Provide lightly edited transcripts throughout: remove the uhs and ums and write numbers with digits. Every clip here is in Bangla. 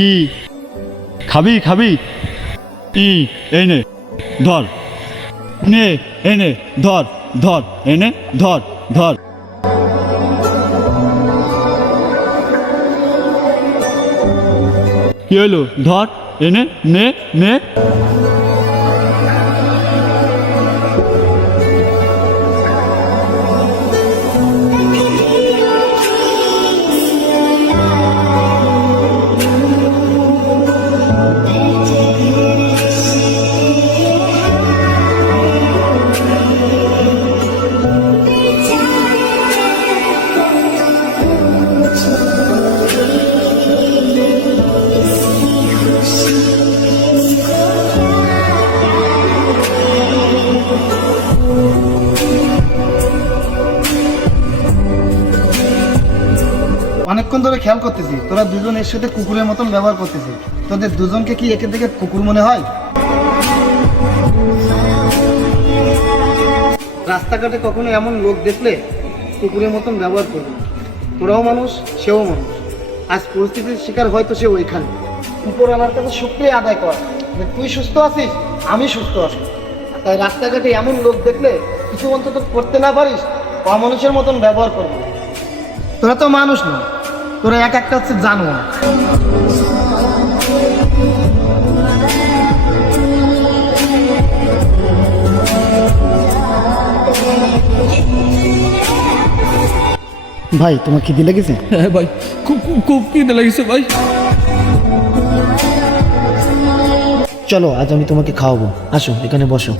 কি খাবি খাবি? এই নে ধর, নে এনে ধর ধর, এনে ধর ধর। কি হলো? ধর, এনে নে নে। অনেকক্ষণ ধরে খেয়াল করতেছি তোরা দুজন এর সাথে কুকুরের মতন ব্যবহার করতেছিস। তোদের দুজনকে কি একে থেকে কুকুর মনে হয়? রাস্তাঘাটে কখনো এমন লোক দেখলে কুকুরের মতন ব্যবহার করবে। তোরাও মানুষ, সেও মানুষ। আজ পরিস্থিতির শিকার হয়তো সে ওইখানে। উপরওয়ালার কাছে শুকরিয়া আদায় কর যে তুই সুস্থ আছিস, আমি সুস্থ আছি। তাই রাস্তাঘাটে এমন লোক দেখলে কিছু অন্তত করতে না পারিস, অমানুষের মতন ব্যবহার করবি। তোরা তো মানুষ না, তোরা এক একটা হচ্ছে জানোয়ার। ভাই তোমার খিদে লেগেছে? হ্যাঁ ভাই, খুব খুব খুব খিদে লেগেছে ভাই। চলো আজ আমি তোমাকে খাওয়াবো, আসো এখানে বসো।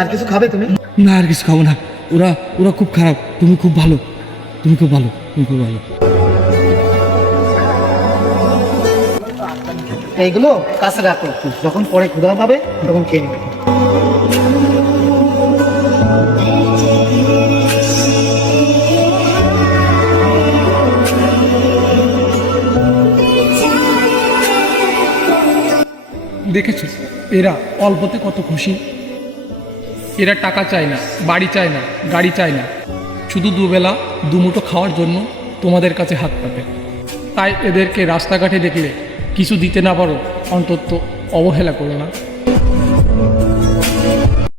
আর কিছু খাবে তুমি? না, আর কিছু খাবো না। ওরা ওরা খুব খারাপ, তুমি খুব ভালো, তুমি খুব ভালো, তুমি খুব ভালো। এইগুলো কাছে রাখো, যখন পরে ক্ষুধা পাবে তখন খেয়ে নেবে। দেখেছো এরা অল্পতে কত খুশি। এরা টাকা চায় না, বাড়ি চায় না, গাড়ি চায় না, শুধু দুবেলা দুমুঠো খাওয়ার জন্য তোমাদের কাছে হাত পাতে। তাই এদেরকে রাস্তাঘাটে দেখলে কিছু দিতে না পারো, অন্তত অবহেলা করো না।